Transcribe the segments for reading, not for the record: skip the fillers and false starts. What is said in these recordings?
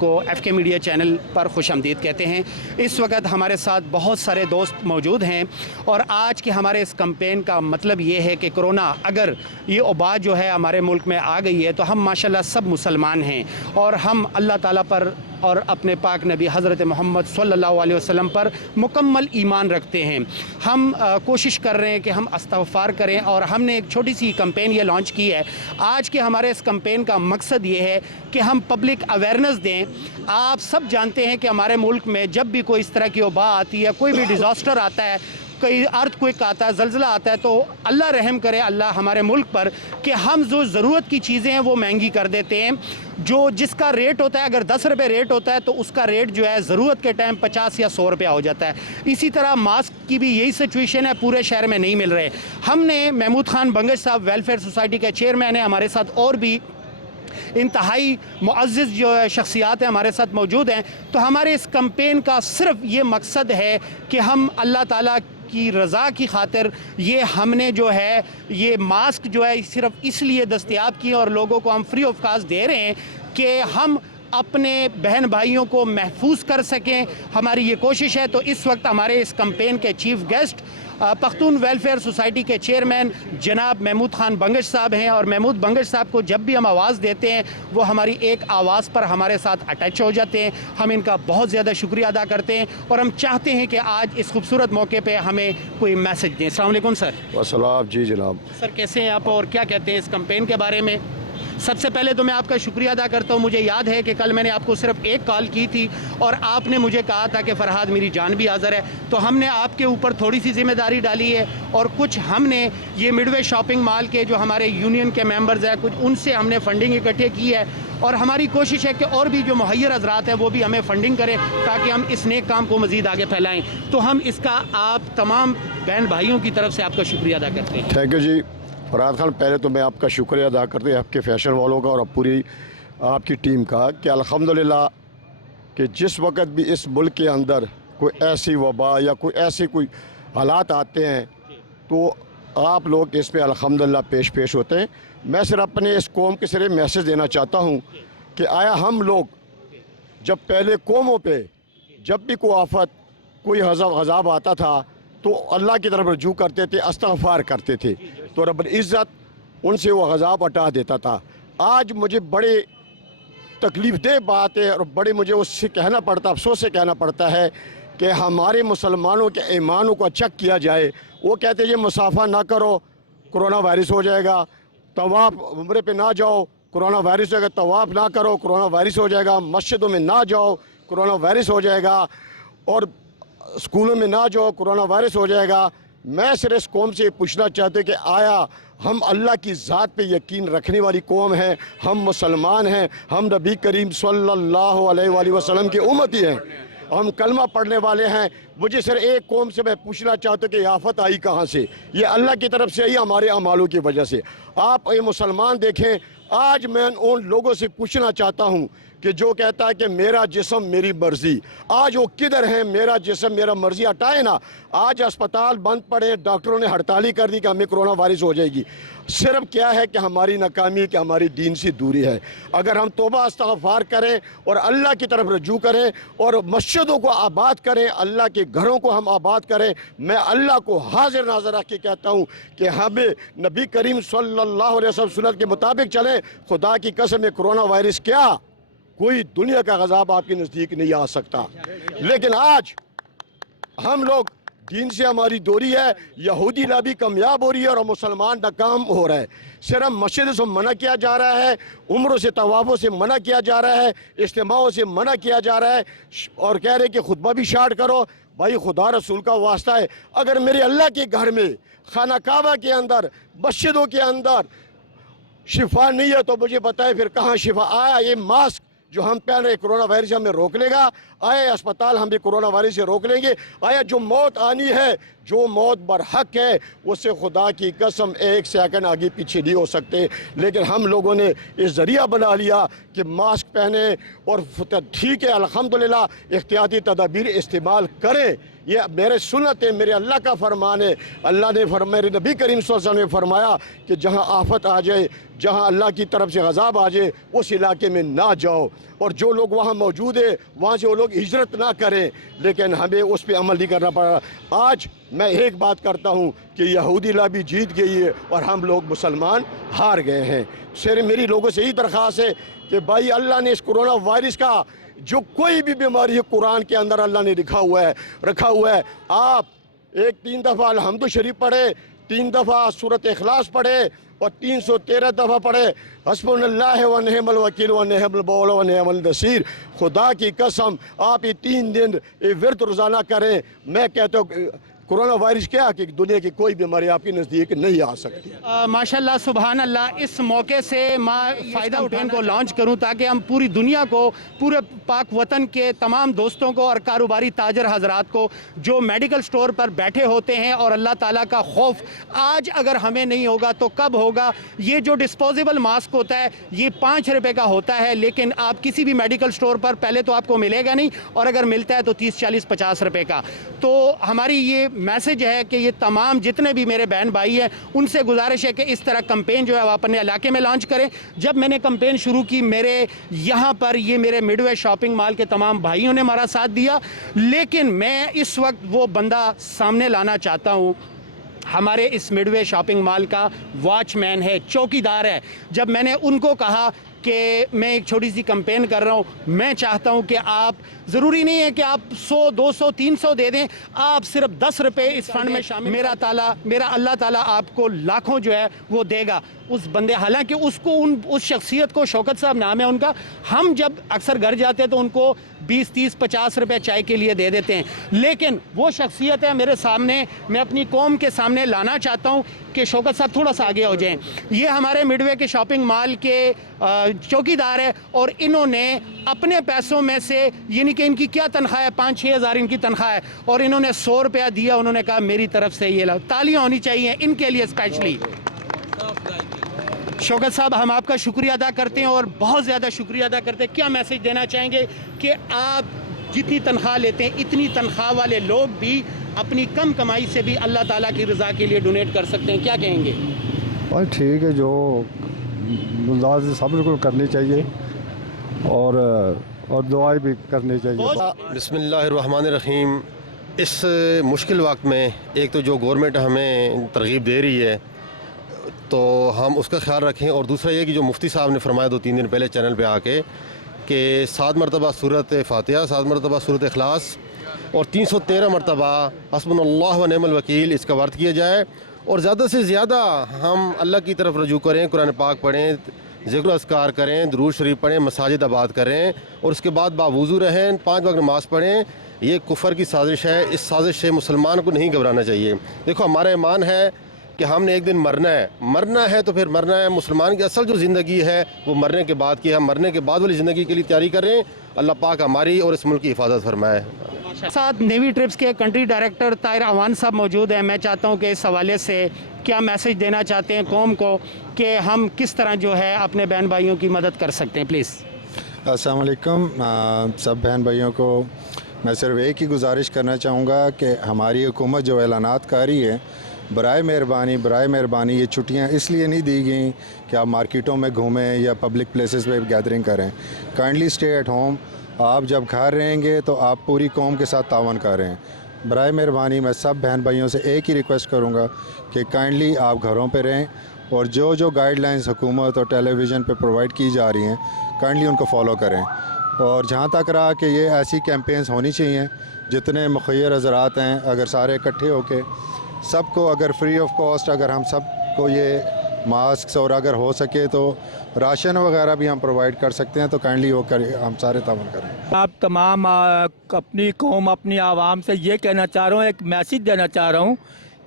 आपको FK media channel पर खुशामदीद कहते हैं। इस वक्त हमारे साथ बहुत सारे दोस्त मौजूद हैं और आज के हमारे इस कैंपेन का मतलब ये है कि कोरोना अगर ये वबा जो है हमारे मुल्क में आ गई है तो हम माशाल्लाह सब मुसलमान हैं और हम अल्लाह ताला पर और अपने पाक नबी हज़रत मोहम्मद सल्लल्लाहु अलैहि वसल्लम पर मुकम्मल ईमान रखते हैं। हम कोशिश कर रहे हैं कि हम इस्तग़फ़ार करें और हमने एक छोटी सी कैंपेन ये लॉन्च की है। आज के हमारे इस कैंपेन का मकसद ये है कि हम पब्लिक अवेयरनेस दें। आप सब जानते हैं कि हमारे मुल्क में जब भी कोई इस तरह की वबा आती है, कोई भी डिज़ास्टर आता है, कोई अर्थक्वेक आता है, ज़लज़ला आता है, तो अल्लाह रहम करे अल्लाह हमारे मुल्क पर कि हम जो ज़रूरत की चीज़ें हैं वो महंगी कर देते हैं। जो जिसका रेट होता है, अगर 10 रुपये रेट होता है तो उसका रेट जो है ज़रूरत के टाइम 50 या 100 रुपया हो जाता है। इसी तरह मास्क की भी यही सिचुएशन है, पूरे शहर में नहीं मिल रहे। हमने महमूद खान बंगश साहब वेलफेयर सोसाइटी के चेयरमैन हैं, हमारे साथ और भी इंतहाई मुअज़्ज़िज़ जो शख्सियात हैं हमारे साथ मौजूद हैं। तो हमारे इस कैंपेन का सिर्फ ये मकसद है कि हम अल्लाह ताला की रज़ा की खातिर ये हमने जो है ये मास्क जो है सिर्फ इसलिए दस्तयाब किए और लोगों को हम फ्री ऑफ कास्ट दे रहे हैं कि हम अपने बहन भाइयों को महफूज कर सकें। हमारी ये कोशिश है। तो इस वक्त हमारे इस कैंपेन के chief guest Pakhtun welfare society के चेयरमैन जनाब महमूद खान बंगश साहब हैं और महमूद बंगश साहब को जब भी हम आवाज़ देते हैं वो हमारी एक आवाज़ पर हमारे साथ अटैच हो जाते हैं। हम इनका बहुत ज़्यादा शुक्रिया अदा करते हैं और हम चाहते हैं कि आज इस खूबसूरत मौके पे हमें कोई मैसेज दें। अस्सलाम वालेकुम सर। अस्सलाम जी जनाब। सर कैसे हैं आप और क्या कहते हैं इस कैंपेन के बारे में? सबसे पहले तो मैं आपका शुक्रिया अदा करता हूँ। मुझे याद है कि कल मैंने आपको सिर्फ एक कॉल की थी और आपने मुझे कहा था कि फ़रहाद मेरी जान भी हाज़िर है। तो हमने आपके ऊपर थोड़ी सी ज़िम्मेदारी डाली है और कुछ हमने ये मिडवे शॉपिंग मॉल के जो हमारे यूनियन के मेंबर्स हैं कुछ उनसे हमने फ़ंडिंग इकट्ठे की है और हमारी कोशिश है कि और भी जो मुहैयर हज़रात हैं वो भी हमें फ़ंडिंग करें ताकि हम इस नेक काम को मज़ीद आगे फैलाएँ। तो हम इसका आप तमाम बहन भाइयों की तरफ से आपका शुक्रिया अदा करते हैं। थैंक यू जी फरहाद खान। पहले तो मैं आपका शुक्रिया अदा करते हैं आपके फैशन वालों का और पूरी आपकी टीम का कि अल्हम्दुलिल्लाह कि जिस वक्त भी इस मुल्क के अंदर कोई ऐसी वबा या कोई ऐसे कोई हालात आते हैं तो आप लोग इस पे अल्हम्दुलिल्लाह पेश होते हैं। मैं सिर्फ अपने इस कौम के सिरे मैसेज देना चाहता हूँ कि आया हम लोग जब पहले कौमों पे जब भी कोई आफत कोई गज़ाब आता था तो अल्लाह की तरफ रजू करते थे, इस्तग़फ़ार करते थे तो रब्बुल इज़्ज़त उनसे वो गज़ाब हटा देता था। आज मुझे बड़े तकलीफ़ दे बात है और बड़े मुझे उससे कहना पड़ता, अफसोस से कहना पड़ता है कि हमारे मुसलमानों के ईमानों को चेक किया जाए। वो कहते हैं ये मुसाफा ना करो कोरोना वायरस हो जाएगा, तवाफ़ उम्रे पे ना जाओ कोरोना वायरस हो जाएगा, तवाफ़ ना करो कोरोना वायरस हो जाएगा, मस्जिदों में ना जाओ कोरोना वायरस हो जाएगा और स्कूलों में ना जाओ कोरोना वायरस हो जाएगा। मैं सिर्फ इस कौम से पूछना चाहते कि आया हम अल्लाह की ज़ात पे यकीन रखने वाली कौम हैं, हम मुसलमान हैं, हम नबी करीम सल्लल्लाहु अलैहि वसल्लम की उम्मती हैं, हम कलमा पढ़ने वाले हैं। मुझे सिर्फ एक कौम से मैं पूछना चाहता हूँ कि आफत आई कहाँ से? ये अल्लाह की तरफ से आई, हमारे अमालों की वजह से। आप ये मुसलमान देखें, आज मैं उन लोगों से पूछना चाहता हूँ कि जो कहता है कि मेरा जिस्म मेरी मर्ज़ी, आज वो किधर है? मेरा जिस्म मेरा मर्ज़ी हटाए ना। आज अस्पताल बंद पड़े, डॉक्टरों ने हड़ताली कर दी कि हमें कोरोना वायरस हो जाएगी। सिर्फ क्या है कि हमारी नाकामी कि हमारी दीन से दूरी है। अगर हम तौबा इस्तग़फ़ार करें और अल्लाह की तरफ रजू करें और मस्जिदों को आबाद करें, अल्लाह के घरों को हम आबाद करें, मैं अल्लाह को हाजिर नाज़र रख के कहता हूँ कि हमें नबी करीम सल्लल्लाहु अलैहि वसल्लम सुन्नत के मुताबिक चलें। खुदा की कसम है कोरोना वायरस क्या कोई दुनिया का गज़ाब आपके नज़दीक नहीं आ सकता। लेकिन आज हम लोग दीन से हमारी दूरी है, यहूदी लाभी कामयाब हो रही है और मुसलमान नाकाम हो रहा है। सिर्फ मस्जिद से मना किया जा रहा है, उम्रों से तवाफ़ों से मना किया जा रहा है, इज्तिमाओं से मना किया जा रहा है और कह रहे कि खुतबा भी शार्ट करो। भाई खुदा रसूल का वास्ता है, अगर मेरे अल्लाह के घर में खाना काबा के अंदर मस्जिदों के अंदर शिफा नहीं है तो मुझे बताए फिर कहाँ शिफा? आया ये मास्क जो हम पहन रहे कोरोना वायरस से हमें रोक लेगा? आए अस्पताल हमें कोरोना वायरस से रोक लेंगे? आया जो मौत आनी है, जो मौत बरहक है उससे खुदा की कसम एक सेकंड आगे पीछे नहीं हो सकते। लेकिन हम लोगों ने इस ज़रिया बना लिया कि मास्क पहने और ठीक है अल्हम्दुलिल्लाह एहतियाती तदाबीर इस्तेमाल करें। ये मेरे सुन्नत है, मेरे अल्लाह का फरमान है। अल्लाह ने मेरे नबी करीम सल्लल्लाहु अलैहि वसल्लम ने फरमाया कि जहाँ आफत आ जाए, जहाँ अल्लाह की तरफ से गज़ाब आ जाए, उस इलाके में ना जाओ। और जो लोग वहाँ मौजूद है वहाँ से वो लोग हिजरत ना करें, लेकिन हमें उस पर अमल नहीं करना पड़ा। आज मैं एक बात करता हूँ कि यहूदी लॉबी जीत गई है और हम लोग मुसलमान हार गए हैं। सिर्फ मेरी लोगों से यही दरख्वास्त है कि भाई अल्लाह ने इस कोरोना वायरस का जो कोई भी बीमारी है कुरान के अंदर अल्लाह ने रखा हुआ है। आप 3 दफ़ा अलहम्दु शरीफ पढ़े, 3 दफ़ा सूरत इखलास पढ़े और 313 दफ़ा पढ़े हस्बुनल्लाह व निअमल वकील व निअमल मौला व निअमल नसीर। खुदा की कसम आप ये 3 दिन ये विर्द रोज़ाना करें। मैं कहता हूँ कोरोना वायरस क्या कि दुनिया की कोई बीमारी आपके नज़दीक नहीं आ सकती। माशाल्लाह सुभान अल्लाह। इस मौके से मैं फ़ायदा कैंपेन को लॉन्च करूं ताकि हम पूरी दुनिया को, पूरे पाक वतन के तमाम दोस्तों को और कारोबारी ताजर हजरात को जो मेडिकल स्टोर पर बैठे होते हैं और अल्लाह ताला का खौफ आज अगर हमें नहीं होगा तो कब होगा। ये जो डिस्पोजेबल मास्क होता है ये 5 रुपये का होता है, लेकिन आप किसी भी मेडिकल स्टोर पर पहले तो आपको मिलेगा नहीं और अगर मिलता है तो 30, 40, 50 रुपये का। तो हमारी ये मैसेज है कि ये तमाम जितने भी मेरे बहन भाई हैं उनसे गुजारिश है कि इस तरह कैंपेन जो है वो अपने इलाके में लॉन्च करें। जब मैंने कैंपेन शुरू की मेरे यहाँ पर ये मेरे मिडवे शॉपिंग मॉल के तमाम भाइयों ने हमारा साथ दिया, लेकिन मैं इस वक्त वो बंदा सामने लाना चाहता हूँ। हमारे इस मिडवे शॉपिंग मॉल का वॉचमैन है, चौकीदार है। जब मैंने उनको कहा कि मैं एक छोटी सी कैंपेन कर रहा हूँ, मैं चाहता हूँ कि आप, ज़रूरी नहीं है कि आप 100, 200, 300 दे दें, आप सिर्फ 10 रुपये इस फंड में शामिल, मेरा अल्लाह ताला आपको लाखों जो है वो देगा। उस बंदे, हालांकि उसको उस शख्सियत को, शौकत साहब नाम है उनका, हम जब अक्सर घर जाते हैं तो उनको 20, 30, 50 रुपये चाय के लिए दे देते हैं, लेकिन वो शख्सियत है मेरे सामने, मैं अपनी कौम के सामने लाना चाहता हूँ कि शौकत साहब थोड़ा सा आगे हो जाएं। ये हमारे मिडवे के शॉपिंग मॉल के चौकीदार है और इन्होंने अपने पैसों में से, यानी कि इनकी क्या तनख्वाह है, 5-6 हज़ार इनकी तनख्वाह है, और इन्होंने 100 रुपया दिया। उन्होंने कहा मेरी तरफ से ये लो, तालियां होनी चाहिए इनके लिए स्पेशली। शौकत साहब, हम आपका शुक्रिया अदा करते हैं और बहुत ज़्यादा शुक्रिया अदा करते हैं। क्या मैसेज देना चाहेंगे कि आप जितनी तनख्वाह लेते हैं इतनी तनख्वाह वाले लोग भी अपनी कम कमाई से भी अल्लाह ताला की रज़ा के लिए डोनेट कर सकते हैं, क्या कहेंगे? और ठीक है, जो ज़्यादा सब्र को करनी चाहिए और दुआएं भी करनी चाहिए। बिस्मिल्लाहिर्रहमानिर्रहीम। इस मुश्किल वक्त में एक तो जो गवर्नमेंट हमें तरगीब दे रही है तो हम उसका ख्याल रखें, और दूसरा ये कि जो मुफ्ती साहब ने फरमाया 2-3 दिन पहले चैनल पे आके कि 7 मरतबा सूरत फ़ातिहा, 7 मरतबा सूरत इखलास और 313 मरतबा हस्बुनल्लाह व निअमल वकील इसका वर्त किया जाए, और ज़्यादा से ज़्यादा हम अल्लाह की तरफ रजू करें, कुरान पाक पढ़ें, ज़िक्र अस्कार करें, दुरूद शरीफ पढ़ें, मसाजिद आबाद करें और उसके बाद बावुज़ू रहें, 5 वक्त नमाज़ पढ़ें। ये कुफ़र की साजिश है, इस साजिश से मुसलमान को नहीं घबराना चाहिए। देखो, हमारा ईमान है कि हमने एक दिन मरना है तो फिर मरना है। मुसलमान की असल जो ज़िंदगी है वो मरने के बाद की है। हम मरने के बाद वाली ज़िंदगी के लिए तैयारी करें। अल्लाह पाक हमारी और इस मुल्क की हिफाजत फरमाए। साथ नेवी ट्रिप्स के कंट्री डायरेक्टर ताहिर अवान साहब मौजूद हैं। मैं चाहता हूं कि इस हवाले से क्या मैसेज देना चाहते हैं कौम को कि हम किस तरह जो है अपने बहन भाइयों की मदद कर सकते हैं, प्लीज़। अस्सलाम वालेकुम। सब बहन भाइयों को मैं सिर्फ एक ही गुजारिश करना चाहूँगा कि हमारी हुकूमत जो ऐलानात कर रही है, बराए मेहरबानी ये छुट्टियाँ इसलिए नहीं दी गई कि आप मार्केटों में घूमें या पब्लिक प्लेसेस पे गैदरिंग करें। Kindly stay at home. आप जब घर रहेंगे तो आप पूरी कौम के साथ तावन करें। बराए मेहरबानी मैं सब बहन भाइयों से एक ही रिक्वेस्ट करूँगा कि काइंडली आप घरों पे रहें और जो गाइडलाइंस हुकूमत और टेलीविज़न पे प्रोवाइड की जा रही हैं काइंडली उनको फॉलो करें। और जहाँ तक रहा कि ये ऐसी कैंपेन्स होनी चाहिए, जितने मुखय्यर हज़रात हैं अगर सारे इकट्ठे होके सबको, अगर फ्री ऑफ कॉस्ट अगर हम सबको ये मास्क और अगर हो सके तो राशन वगैरह भी हम प्रोवाइड कर सकते हैं तो काइंडली वो करें, हम सारे तावन करें। आप तमाम अपनी कौम, अपनी आवाम से ये कहना चाह रहा हूँ, एक मैसेज देना चाह रहा हूँ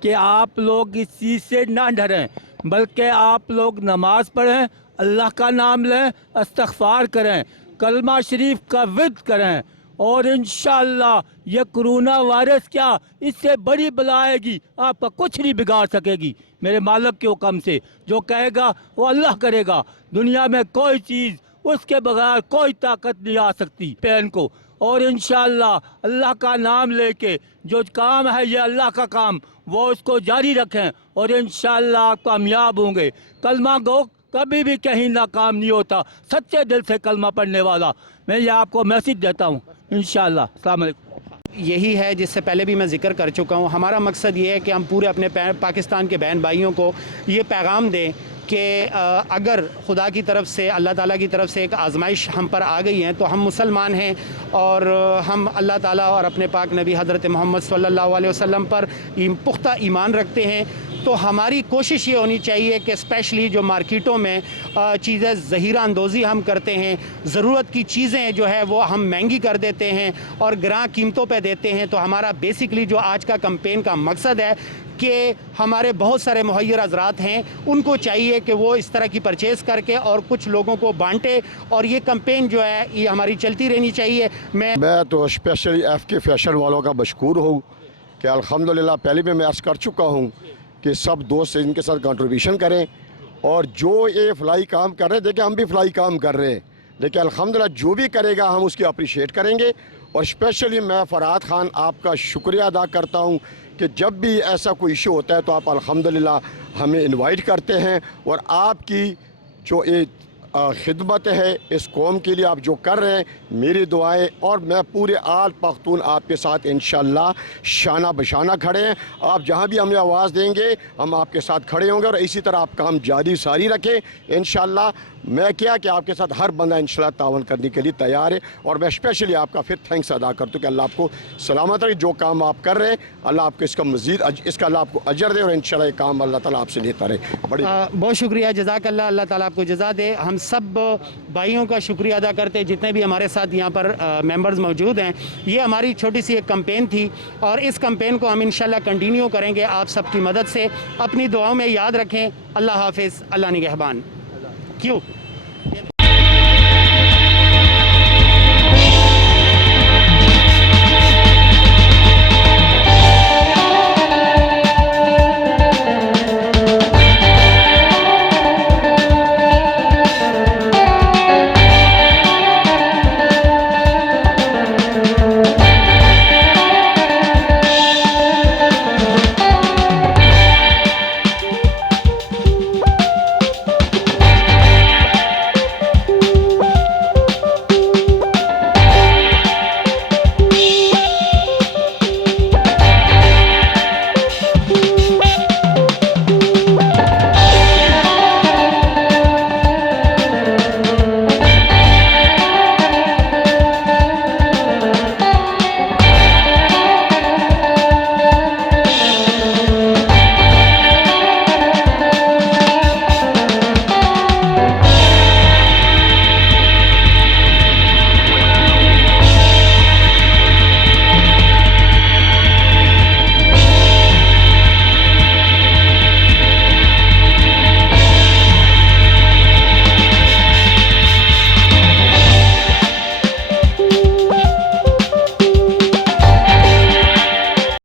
कि आप लोग इस चीज़ से ना डरें, बल्कि आप लोग नमाज़ पढ़ें, अल्लाह का नाम लें, इस्तग़फ़ार करें, कलमा शरीफ का विर्द करें और इंशाअल्लाह ये कोरोना वायरस क्या, इससे बड़ी बला आएगी, आपका कुछ नहीं बिगाड़ सकेगी मेरे मालिक के हुक्म से। जो कहेगा वो अल्लाह करेगा। दुनिया में कोई चीज़ उसके बगैर कोई ताकत नहीं आ सकती पैन को। और इंशाअल्लाह अल्लाह का नाम लेके जो काम है ये अल्लाह का काम, वो उसको जारी रखें और इंशाअल्लाह आप कामयाब होंगे। कलमा गो कभी भी कहीं नाकाम नहीं होता, सच्चे दिल से कलमा पढ़ने वाला। मैं ये आपको मैसेज देता हूँ इंशाअल्लाह। अस्सलाम वालेकुम। यही है जिससे पहले भी मैं ज़िक्र कर चुका हूँ। हमारा मकसद ये है कि हम पूरे अपने पाकिस्तान के बहन भाइयों को ये पैगाम दें कि अगर खुदा की तरफ से, अल्लाह ताला की तरफ से एक आजमाइश हम पर आ गई है तो हम मुसलमान हैं और हम अल्लाह ताला और अपने पाक नबी हज़रत मोहम्मद सल्लल्लाहु अलैहि वसल्लम पर पुख्ता ईमान रखते हैं। तो हमारी कोशिश ये होनी चाहिए कि स्पेशली जो मार्केटों में चीज़ें ज़हीरा अंदोज़ी हम करते हैं, ज़रूरत की चीज़ें जो है वो हम महंगी कर देते हैं और ग्रां कीमतों पे देते हैं। तो हमारा बेसिकली जो आज का कैंपेन का मकसद है कि हमारे बहुत सारे मुहैयर हज़रात हैं, उनको चाहिए कि वो इस तरह की परचेज़ करके और कुछ लोगों को बांटे और ये कैंपेन जो है ये हमारी चलती रहनी चाहिए। मैं तो स्पेशली FK फैशन वालों का मशकूर हूँ कि अल्हम्दुलिल्लाह पहले भी मैं अर्ज़ कर चुका हूँ कि सब दोस्त इनके साथ कंट्रीब्यूशन करें और जो ये फलाई काम कर रहे हैं, देखिए हम भी फलाई काम कर रहे हैं, लेकिन अल्हम्दुलिल्लाह जो भी करेगा हम उसकी अप्रिशिएट करेंगे। और स्पेशली मैं फ़रहाद ख़ान आपका शुक्रिया अदा करता हूँ कि जब भी ऐसा कोई इशू होता है तो आप अल्हम्दुलिल्लाह हमें इनवाइट करते हैं और आपकी जो ये खिदमत है इस कौम के लिए आप जो कर रहे हैं, मेरी दुआएं और मैं पूरे आल पख्तून आपके साथ इंशाअल्लाह शाना बशाना खड़े हैं। आप जहां भी हमें आवाज़ देंगे हम आपके साथ खड़े होंगे और इसी तरह आप काम जारी सारी रखें इंशाअल्लाह। मैं क्या कि आपके साथ हर बंदा इंशाअल्लाह तावन करने के लिए तैयार है और मैं स्पेशली आपका फिर थैंक्स अदा करता हूँ कि अल्लाह आपको सलामत रहे। जो काम आप कर रहे हैं अल्लाह आपको इसका मज़ीद इसका अल्लाह आपको अजर दे और इंशाअल्लाह ये काम अल्लाह ताला आपसे लेता रहे। बड़ी बहुत शुक्रिया, जज़ाकल्लाह, अल्लाह ताला आपको जज़ा दे। हम सब भाइयों का शुक्रिया अदा करते हैं जितने भी हमारे साथ यहाँ पर मेंबर्स मौजूद हैं। ये हमारी छोटी सी एक कैंपेन थी और इस कैंपेन को हम इंशाल्लाह कंटिन्यू करेंगे आप सबकी मदद से। अपनी दुआओं में याद रखें। अल्लाह हाफिज़, अल्लाह निगहबान। क्यों